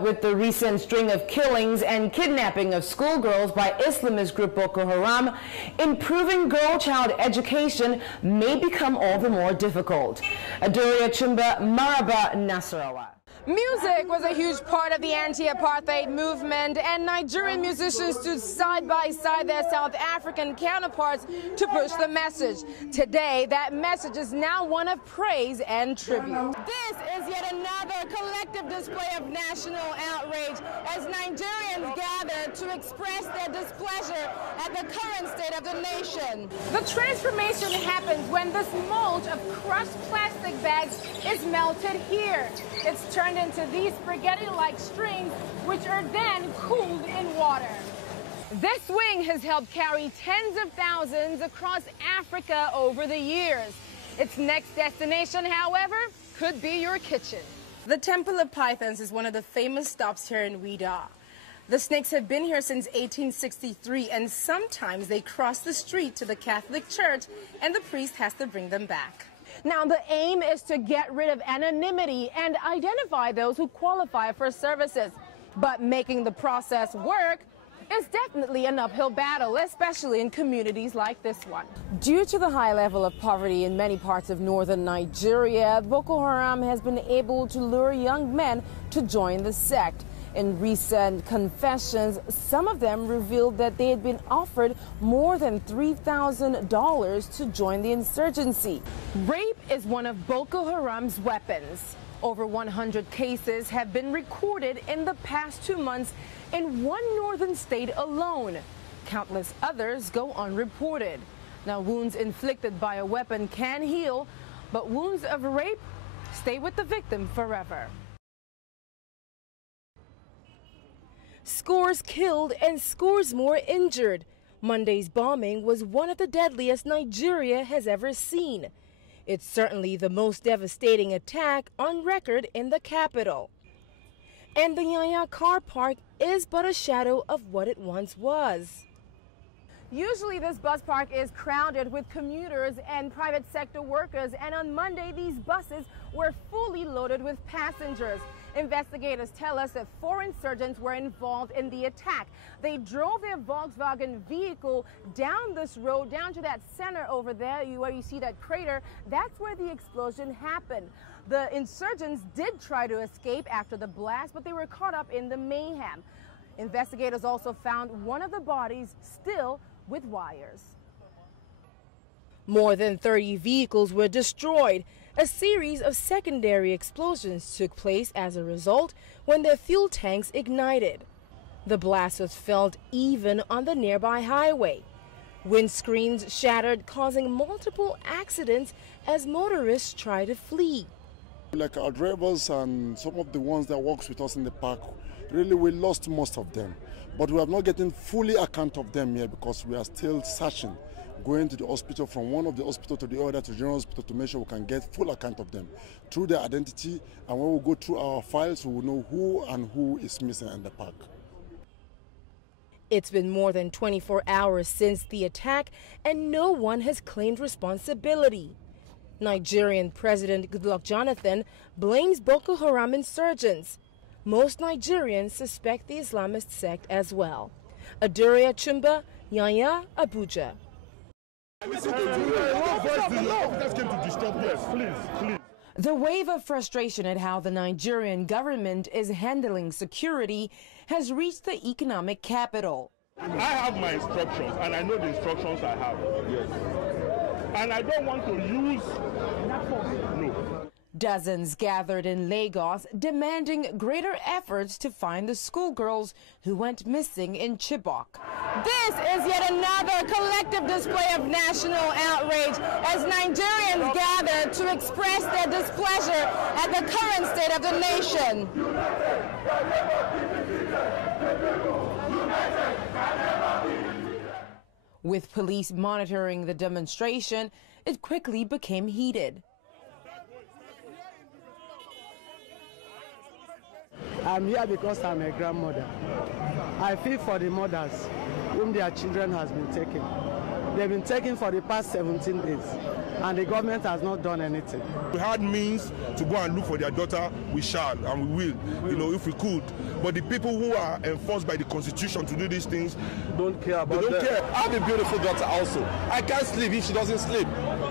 With the recent string of killings and kidnapping of schoolgirls by Islamist group Boko Haram, improving girl-child education may become all the more difficult. Adaure Achumba, Maraba, Nasarawa. Music was a huge part of the anti-apartheid movement, and Nigerian musicians stood side by side their South African counterparts to push the message. Today, that message is now one of praise and tribute. This is yet another collective display of national outrage as Nigerians gather to express their displeasure at the current state of the nation. The transformation happens when this mulch of crushed plastic bags is melted here. It's turned into these spaghetti-like strings, which are then cooled in water. This swing has helped carry tens of thousands across Africa over the years. Its next destination, however, could be your kitchen. The Temple of Pythons is one of the famous stops here in Ouidah. The snakes have been here since 1863, and sometimes they cross the street to the Catholic Church, and the priest has to bring them back. Now, the aim is to get rid of anonymity and identify those who qualify for services. But making the process work is definitely an uphill battle, especially in communities like this one. Due to the high level of poverty in many parts of northern Nigeria, Boko Haram has been able to lure young men to join the sect. In recent confessions, some of them revealed that they had been offered more than $3,000 to join the insurgency. Rape is one of Boko Haram's weapons. Over 100 cases have been recorded in the past 2 months in one northern state alone. Countless others go unreported. Now, wounds inflicted by a weapon can heal, but wounds of rape stay with the victim forever. Scores killed and scores more injured. Monday's bombing was one of the deadliest Nigeria has ever seen. It's certainly the most devastating attack on record in the capital. And the Yaya car park is but a shadow of what it once was. Usually this bus park is crowded with commuters and private sector workers, and on Monday these buses were fully loaded with passengers. Investigators tell us that 4 insurgents were involved in the attack. They drove their Volkswagen vehicle down this road, down to that center over there where you see that crater. That's where the explosion happened. The insurgents did try to escape after the blast, but they were caught up in the mayhem. Investigators also found one of the bodies still with wires. More than 30 vehicles were destroyed. A series of secondary explosions took place as a result when their fuel tanks ignited. The blast was felt even on the nearby highway. Windscreens shattered, causing multiple accidents as motorists tried to flee. Like our drivers and some of the ones that works with us in the park, really we lost most of them. But we have not gotten fully account of them here because we are still searching, going to the hospital, from one of the hospital to the other to the general hospital, to make sure we can get full account of them through their identity. And when we go through our files, we will know who and who is missing in the park. It's been more than 24 hours since the attack, and no one has claimed responsibility. Nigerian President Goodluck Jonathan blames Boko Haram insurgents. Most Nigerians suspect the Islamist sect as well. Adaure Achumba, Yaya, Abuja. The wave of frustration at how the Nigerian government is handling security has reached the economic capital. I have my instructions, and I know the instructions I have. Yes. And I don't want to use... No. Dozens gathered in Lagos demanding greater efforts to find the schoolgirls who went missing in Chibok. This is yet another collective display of national outrage as Nigerians gather to express their displeasure at the current state of the nation. With police monitoring the demonstration, it quickly became heated. I'm here because I'm a grandmother. I feel for the mothers whom their children has been taken. They've been taken for the past 17 days, and the government has not done anything. We had means to go and look for their daughter, we shall and we will, if we could. But the people who are enforced by the Constitution to do these things don't care about them. They don't care. I have a beautiful daughter also. I can't sleep if she doesn't sleep.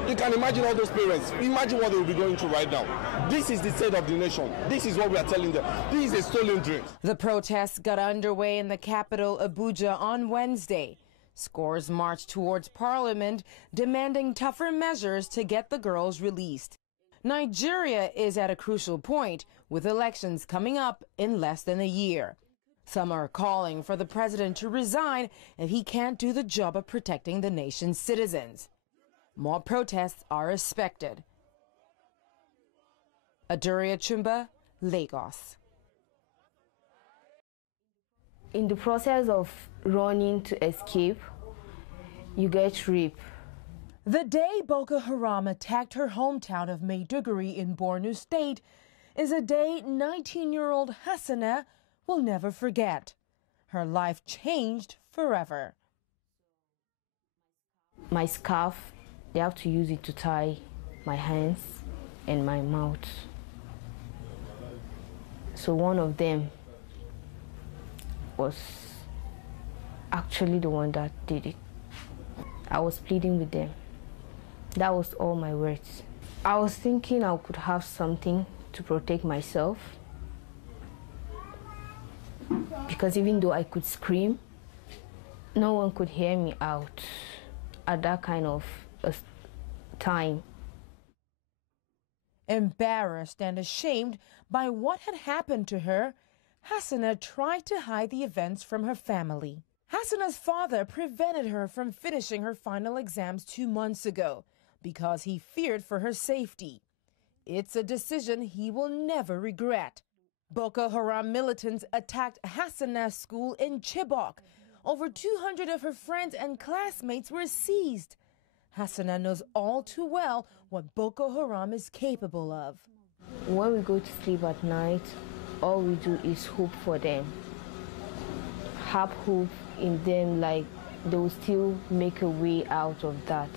You can imagine all those parents. Imagine what they will be going through right now. This is the state of the nation. This is what we are telling them. This is a stolen dream. The protests got underway in the capital, Abuja, on Wednesday. Scores marched towards Parliament, demanding tougher measures to get the girls released. Nigeria is at a crucial point, with elections coming up in less than a year. Some are calling for the president to resign if he can't do the job of protecting the nation's citizens. More protests are expected. Adaure Achumba, Lagos. In the process of running to escape, you get raped. The day Boko Haram attacked her hometown of Maiduguri in Borno State is a day 19-year-old Hassana will never forget. Her life changed forever. My scarf, they have to use it to tie my hands and my mouth. So one of them was actually the one that did it. I was pleading with them. That was all my words. I was thinking I could have something to protect myself, because even though I could scream, no one could hear me out at that kind of time. Embarrassed and ashamed by what had happened to her, Hassana tried to hide the events from her family. Hassana's father prevented her from finishing her final exams 2 months ago because he feared for her safety. It's a decision he will never regret. Boko Haram militants attacked Hassana's school in Chibok. Over 200 of her friends and classmates were seized. Hassana knows all too well what Boko Haram is capable of. When we go to sleep at night, all we do is hope for them. Have hope in them, like they will still make a way out of that.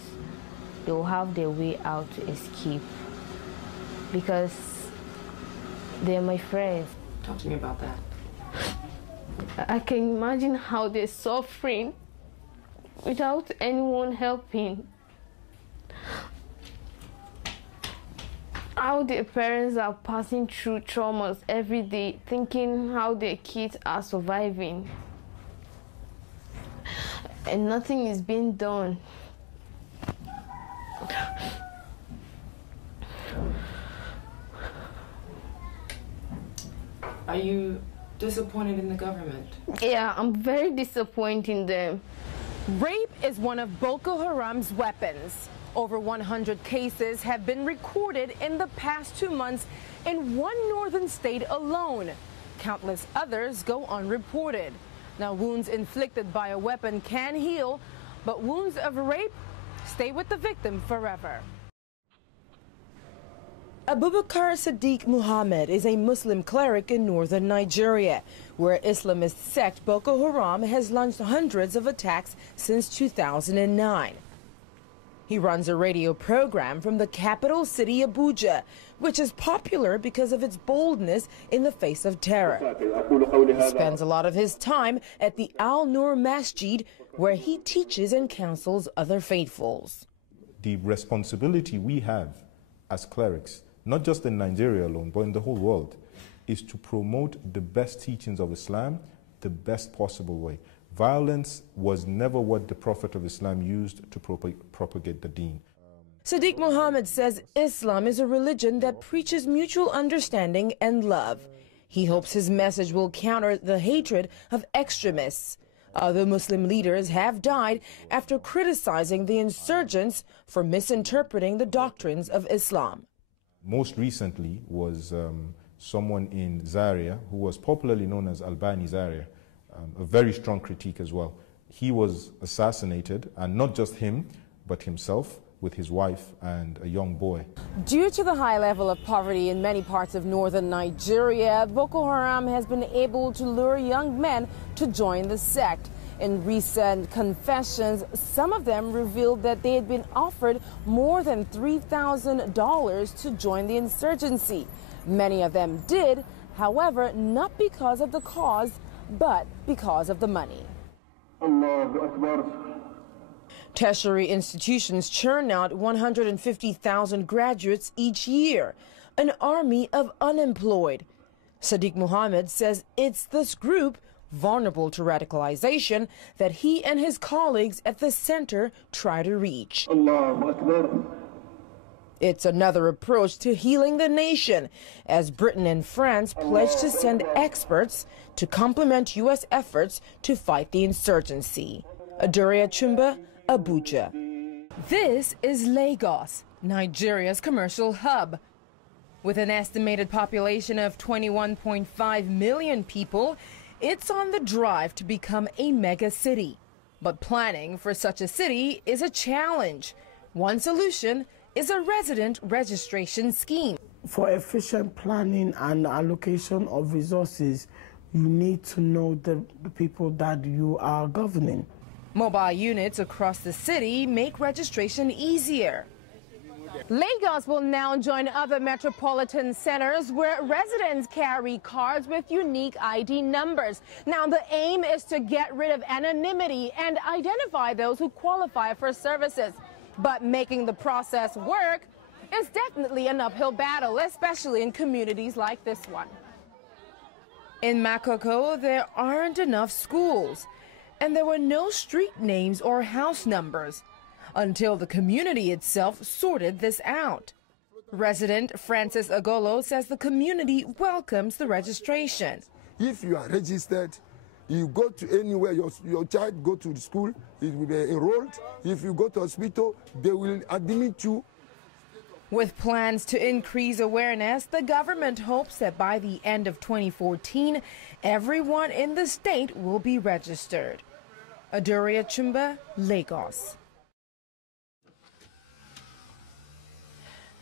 They will have their way out to escape, because they're my friends. Talk to me about that. I can imagine how they're suffering without anyone helping. How their parents are passing through traumas every day, thinking how their kids are surviving. And nothing is being done. Are you disappointed in the government? Yeah, I'm very disappointed in them. Rape is one of Boko Haram's weapons. Over 100 cases have been recorded in the past 2 months in one northern state alone. Countless others go unreported. Now, wounds inflicted by a weapon can heal, but wounds of rape stay with the victim forever. Abubakar Sadiq Muhammad is a Muslim cleric in northern Nigeria, where Islamist sect Boko Haram has launched hundreds of attacks since 2009. He runs a radio program from the capital city, Abuja, which is popular because of its boldness in the face of terror. He spends a lot of his time at the Al-Nur Masjid, where he teaches and counsels other faithfuls. The responsibility we have as clerics, not just in Nigeria alone, but in the whole world, is to promote the best teachings of Islam the best possible way. Violence was never what the Prophet of Islam used to propagate the deen. Sadiq Muhammad says Islam is a religion that preaches mutual understanding and love. He hopes his message will counter the hatred of extremists. Other Muslim leaders have died after criticizing the insurgents for misinterpreting the doctrines of Islam. Most recently was someone in Zaria who was popularly known as Albani Zaria, a very strong critique as well. He was assassinated, and not just him, but himself with his wife and a young boy. Due to the high level of poverty in many parts of northern Nigeria, Boko Haram has been able to lure young men to join the sect. In recent confessions, some of them revealed that they had been offered more than $3,000 to join the insurgency. Many of them did, however, not because of the cause, but because of the money. Tertiary institutions churn out 150,000 graduates each year, an army of unemployed. Sadiq Muhammad says it's this group, vulnerable to radicalization, that he and his colleagues at the center try to reach. It's another approach to healing the nation, as Britain and France pledge to send experts to complement U.S. efforts to fight the insurgency. Adaure Achumba, Abuja. This is Lagos, Nigeria's commercial hub. With an estimated population of 21.5 million people, it's on the drive to become a mega city. But planning for such a city is a challenge. One solution is a resident registration scheme. For efficient planning and allocation of resources, you need to know the people that you are governing. Mobile units across the city make registration easier. Lagos will now join other metropolitan centers where residents carry cards with unique ID numbers. Now, the aim is to get rid of anonymity and identify those who qualify for services. But making the process work is definitely an uphill battle, especially in communities like this one. In Makoko, there aren't enough schools, and there were no street names or house numbers until the community itself sorted this out. Resident Francis Agolo says the community welcomes the registration. If you are registered, you go to anywhere, your child go to the school, it will be enrolled. If you go to hospital, they will admit you. With plans to increase awareness, the government hopes that by the end of 2014, everyone in the state will be registered. Adaure Achumba, Lagos.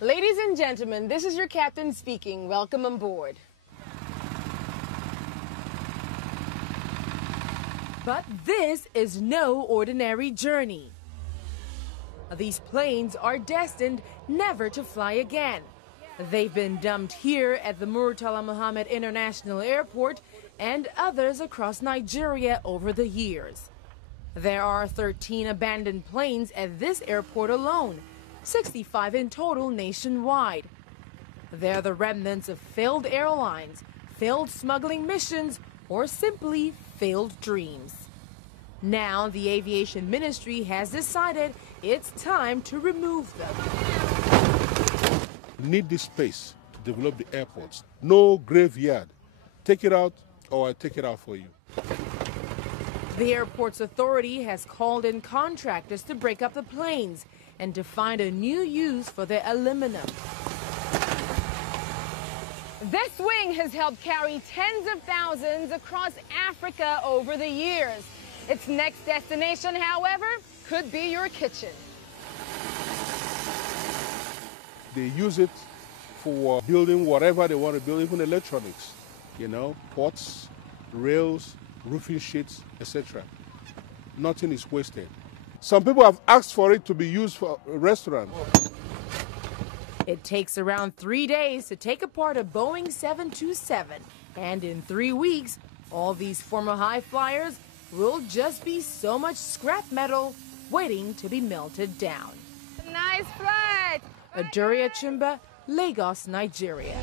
Ladies and gentlemen, this is your captain speaking. Welcome on board. But this is no ordinary journey. These planes are destined never to fly again. They've been dumped here at the Murtala Muhammad International Airport and others across Nigeria over the years. There are 13 abandoned planes at this airport alone, 65 in total nationwide. They're the remnants of failed airlines, failed smuggling missions, or simply failed dreams. Now the aviation ministry has decided it's time to remove them. We need this space to develop the airports. No graveyard. Take it out or I take it out for you. The airport's authority has called in contractors to break up the planes and to find a new use for their aluminum. This wing has helped carry tens of thousands across Africa over the years. Its next destination, however, could be your kitchen. They use it for building whatever they want to build, even electronics, you know, pots, rails, roofing sheets, etc. Nothing is wasted. Some people have asked for it to be used for a restaurant. It takes around 3 days to take apart a Boeing 727. And in 3 weeks, all these former high flyers will just be so much scrap metal waiting to be melted down. Nice flight! Adaure Achumba, Lagos, Nigeria.